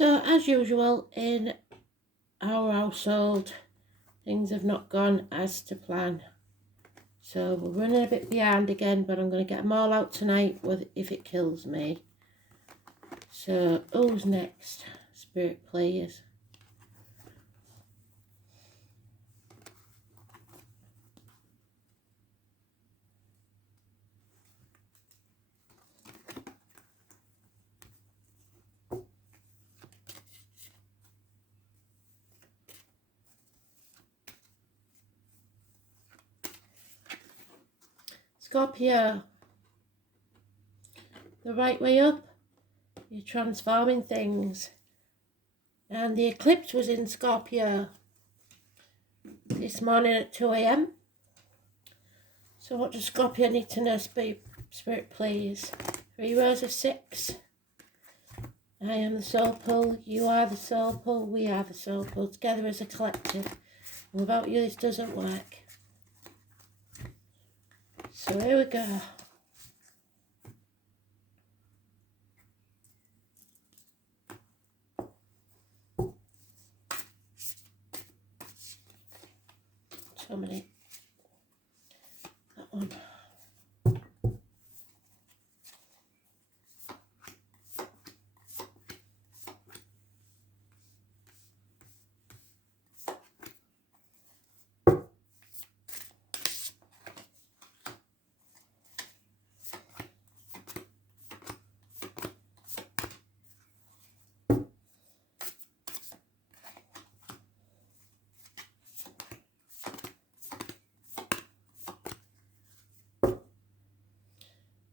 So, as usual, in our household, things have not gone as to plan. So, we're running a bit behind again, but I'm going to get them all out tonight if it kills me. So, who's next? Spirit players. Scorpio, the right way up, you're transforming things. And the eclipse was in Scorpio this morning at 2 a.m. So what does Scorpio need to know, Spirit please? 3 rows of 6. I am the soul pull, you are the soul pull, we are the soul pull, together as a collective. And without you this doesn't work. So here we go. So many. That one.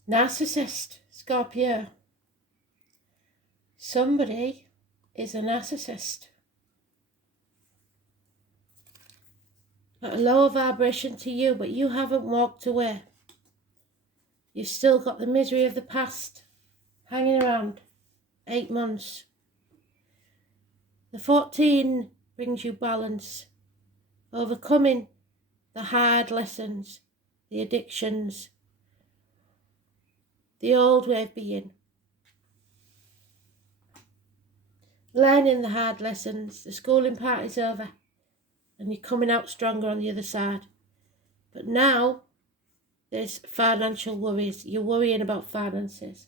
Narcissist, Scorpio. Somebody is a narcissist. At a lower vibration to you, but you haven't walked away. You've still got the misery of the past hanging around. 8 months. The 14 brings you balance. Overcoming the hard lessons, the addictions, the old way of being. Learning the hard lessons, the schooling part is over and you're coming out stronger on the other side. But now there's financial worries. You're worrying about finances.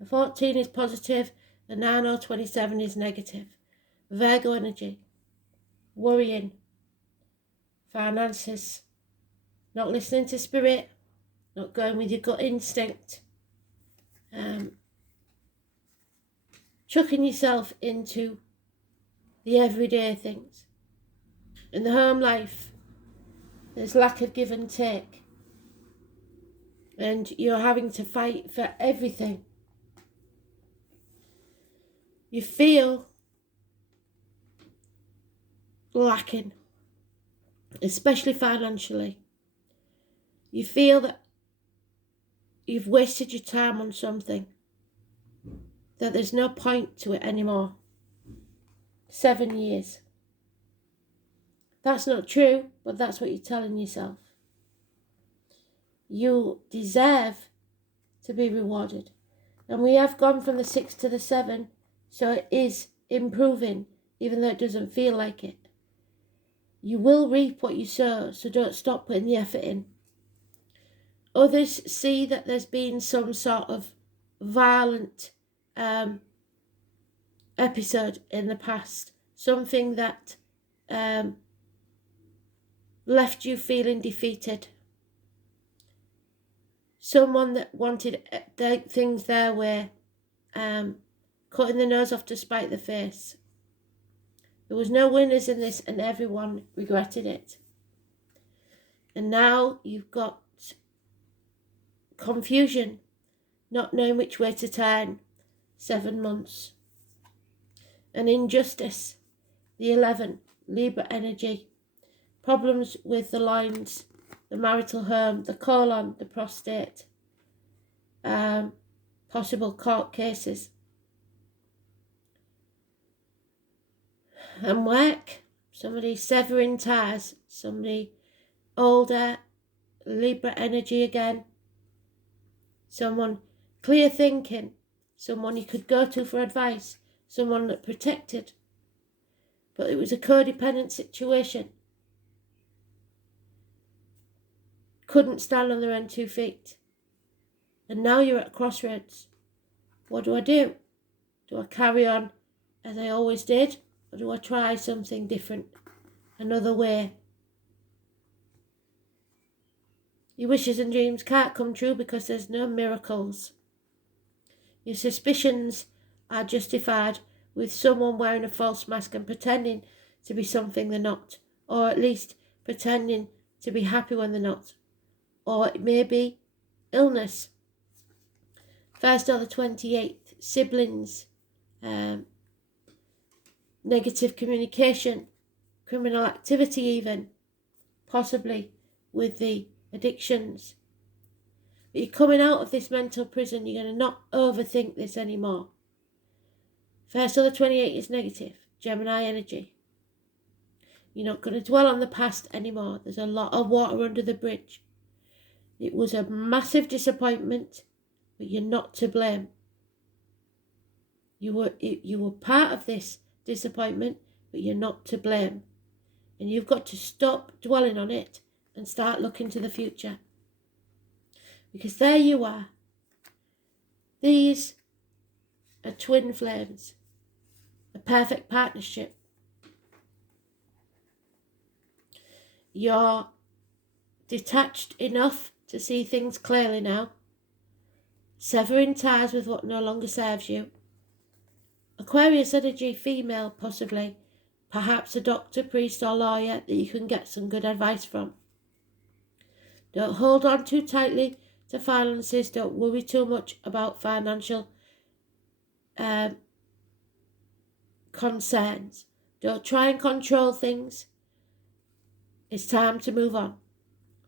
The 14 is positive, the 9 or 27 is negative. Virgo energy, worrying, finances, not listening to spirit, not going with your gut instinct. Chucking yourself into the everyday things. In the home life, there's lack of give and take. And you're having to fight for everything. You feel lacking, especially financially. You feel that you've wasted your time on something, that there's no point to it anymore. 7 years. That's not true, but that's what you're telling yourself. You deserve to be rewarded. And we have gone from the 6 to the 7, so it is improving, even though it doesn't feel like it. You will reap what you sow, so don't stop putting the effort in. Others see that there's been some sort of violent episode in the past, something that left you feeling defeated. Someone that wanted things their way, cutting the nose off to spite the face. There was no winners in this and everyone regretted it. And now you've got confusion, not knowing which way to turn. 7 months. And injustice, the 11, Libra energy. Problems with the lines, the marital home, the colon, the prostate. Possible court cases. And work, somebody severing ties, somebody older, Libra energy again. Someone clear thinking, someone you could go to for advice, someone that protected. But it was a codependent situation. Couldn't stand on their own 2 feet. And now you're at a crossroads. What do I do? Do I carry on as I always did? Or do I try something different? Another way? Your wishes and dreams can't come true because there's no miracles. Your suspicions are justified with someone wearing a false mask and pretending to be something they're not. Or at least pretending to be happy when they're not. Or it may be illness. 1st or the 28th, siblings, negative communication, criminal activity even, possibly with the addictions. But you're coming out of this mental prison, you're going to not overthink this anymore. 1st or the 28th is negative, Gemini energy. You're not going to dwell on the past anymore. There's a lot of water under the bridge. It was a massive disappointment, but you're not to blame. You were part of this disappointment, but you're not to blame. And you've got to stop dwelling on it and start looking to the future. Because there you are. These are twin flames. A perfect partnership. You're detached enough to see things clearly now. Severing ties with what no longer serves you. Aquarius energy, female possibly. Perhaps a doctor, priest or lawyer that you can get some good advice from. Don't hold on too tightly to finances. Don't worry too much about financial concerns. Don't try and control things. It's time to move on.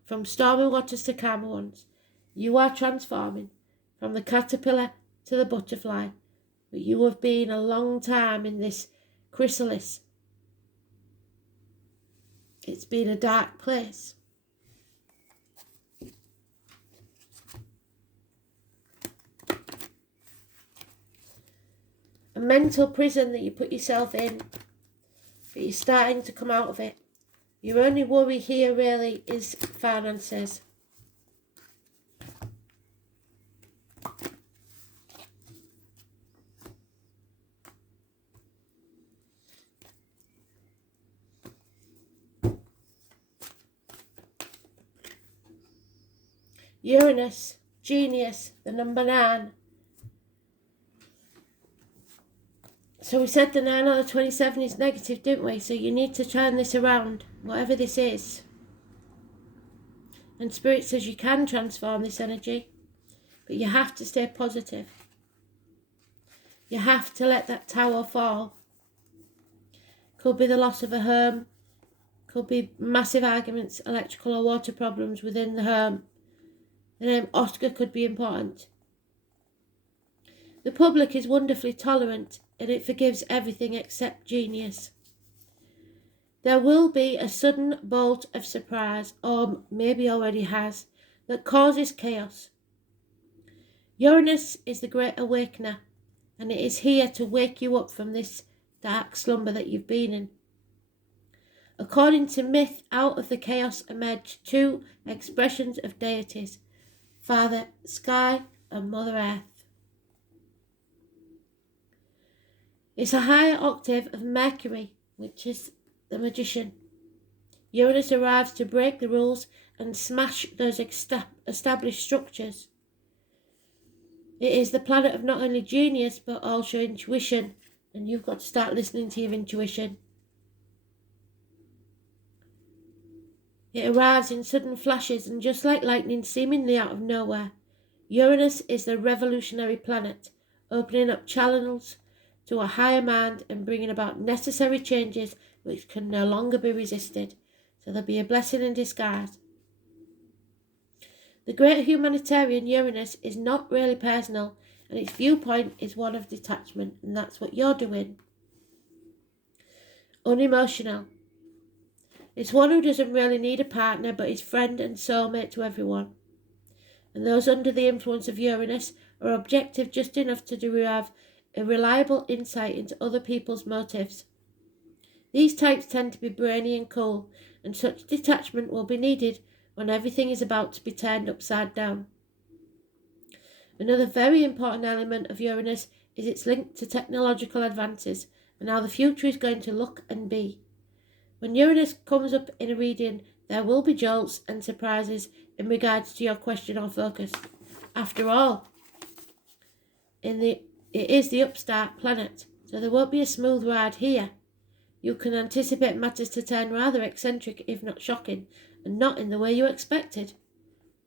From stormy waters to calmer ones. You are transforming from the caterpillar to the butterfly. But you have been a long time in this chrysalis. It's been a dark place. A mental prison that you put yourself in, but you're starting to come out of it. Your only worry here really is finances. Uranus, genius, the number 9. So we said the 9 out of 27 is negative, didn't we? So you need to turn this around, whatever this is. And Spirit says you can transform this energy, but you have to stay positive. You have to let that tower fall. Could be the loss of a home, could be massive arguments, electrical or water problems within the home. The name Oscar could be important. The public is wonderfully tolerant and it forgives everything except genius. There will be a sudden bolt of surprise, or maybe already has, that causes chaos. Uranus is the great awakener, and it is here to wake you up from this dark slumber that you've been in. According to myth, out of the chaos emerged 2 expressions of deities, Father Sky and Mother Earth. It's a higher octave of Mercury, which is the magician. Uranus arrives to break the rules and smash those established structures. It is the planet of not only genius but also intuition, and you've got to start listening to your intuition. It arrives in sudden flashes and just like lightning seemingly out of nowhere. Uranus is the revolutionary planet, opening up channels to a higher mind and bringing about necessary changes which can no longer be resisted. So there'll be a blessing in disguise. The great humanitarian Uranus is not really personal, and its viewpoint is one of detachment, and that's what you're doing. Unemotional. It's one who doesn't really need a partner but is friend and soulmate to everyone. And those under the influence of Uranus are objective just enough to derive a reliable insight into other people's motives. These types tend to be brainy and cool, and such detachment will be needed when everything is about to be turned upside down. Another very important element of Uranus is its link to technological advances and how the future is going to look and be. When Uranus comes up in a reading, there will be jolts and surprises in regards to your question or focus. After all, it is the upstart planet, so there won't be a smooth ride here. You can anticipate matters to turn rather eccentric, if not shocking, and not in the way you expected.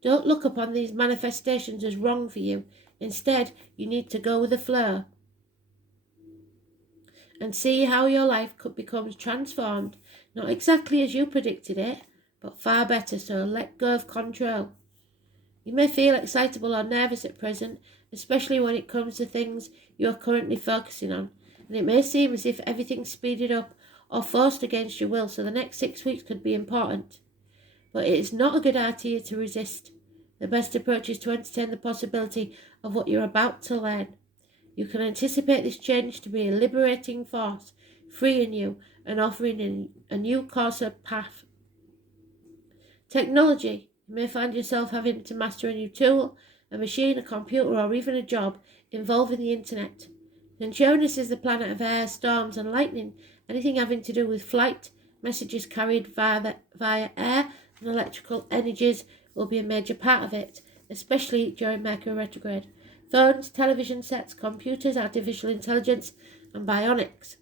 Don't look upon these manifestations as wrong for you. Instead, you need to go with the flow and see how your life could become transformed, not exactly as you predicted it, but far better, so let go of control. You may feel excitable or nervous at present, especially when it comes to things you are currently focusing on, and it may seem as if everything's speeded up or forced against your will, so the next 6 weeks could be important. But it is not a good idea to resist. The best approach is to entertain the possibility of what you're about to learn. You can anticipate this change to be a liberating force, freeing you and offering a new course of path. Technology. You may find yourself having to master a new tool, a machine, a computer, or even a job involving the internet. Since Uranus is the planet of air, storms, and lightning, anything having to do with flight, messages carried via air, and electrical energies will be a major part of it, especially during Mercury retrograde. Phones, television sets, computers, artificial intelligence, and bionics.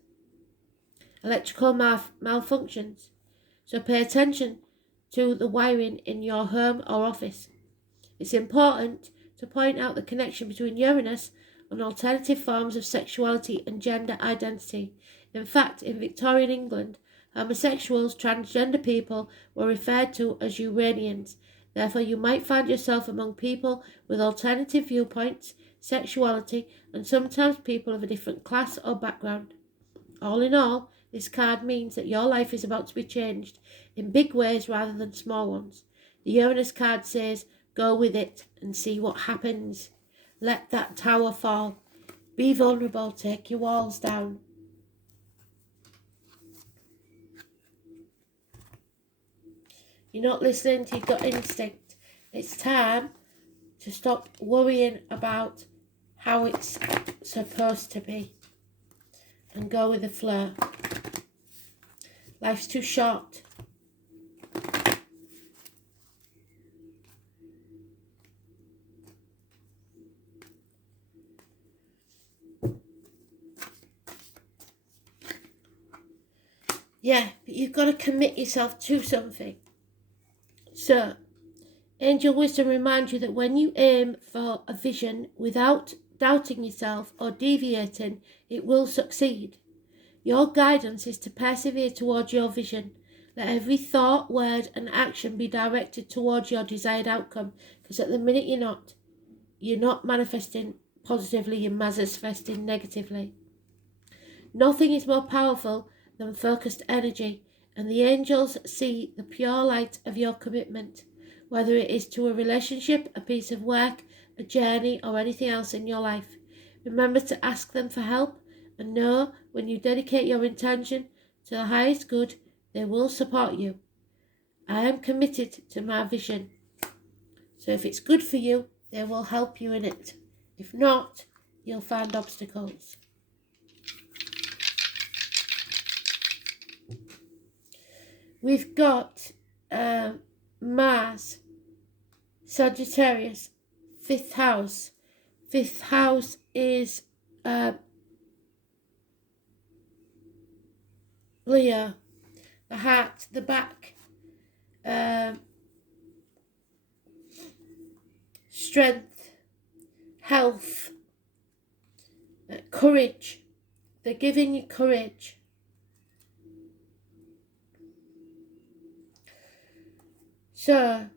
Electrical malfunctions. So pay attention to the wiring in your home or office. It's important to point out the connection between Uranus and alternative forms of sexuality and gender identity. In fact, in Victorian England, homosexuals, transgender people were referred to as Uranians. Therefore, you might find yourself among people with alternative viewpoints, sexuality, and sometimes people of a different class or background. All in all, this card means that your life is about to be changed in big ways rather than small ones. The Uranus card says, go with it and see what happens. Let that tower fall. Be vulnerable, take your walls down. You're not listening to your gut instinct. It's time to stop worrying about how it's supposed to be and go with the flow. Life's too short. Yeah, but you've got to commit yourself to something. So, Angel Wisdom reminds you that when you aim for a vision without doubting yourself or deviating, it will succeed. Your guidance is to persevere towards your vision. Let every thought, word, and action be directed towards your desired outcome, because at the minute you're not manifesting positively, you're manifesting negatively. Nothing is more powerful than focused energy, and the angels see the pure light of your commitment, whether it is to a relationship, a piece of work, a journey, or anything else in your life. Remember to ask them for help, and know when you dedicate your intention to the highest good, they will support you. I am committed to my vision. So if it's good for you, they will help you in it. If not, you'll find obstacles. We've got Mars, Sagittarius, 5th house. 5th house is Leo, the heart, the back, strength, health, courage. They're giving you courage. So,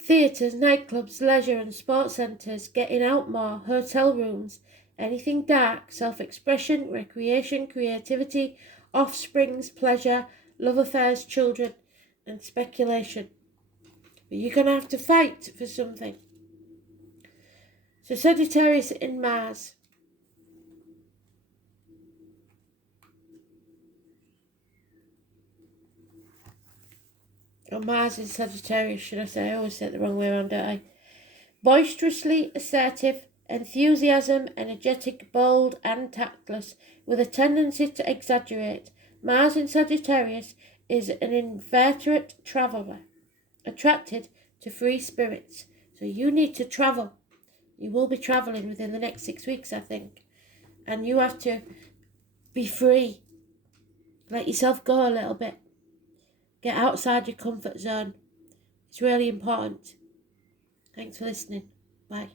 theatres, nightclubs, leisure and sports centres, getting out more, hotel rooms, anything dark, self-expression, recreation, creativity, offsprings, pleasure, love affairs, children, and speculation. But you're going to have to fight for something. So Sagittarius in Mars. Or Mars in Sagittarius, should I say? I always say it the wrong way around, don't I? Boisterously assertive, enthusiasm, energetic, bold, and tactless, with a tendency to exaggerate. Mars in Sagittarius is an inveterate traveller, attracted to free spirits. So you need to travel. You will be travelling within the next 6 weeks, I think. And you have to be free. Let yourself go a little bit. Get outside your comfort zone. It's really important. Thanks for listening. Bye.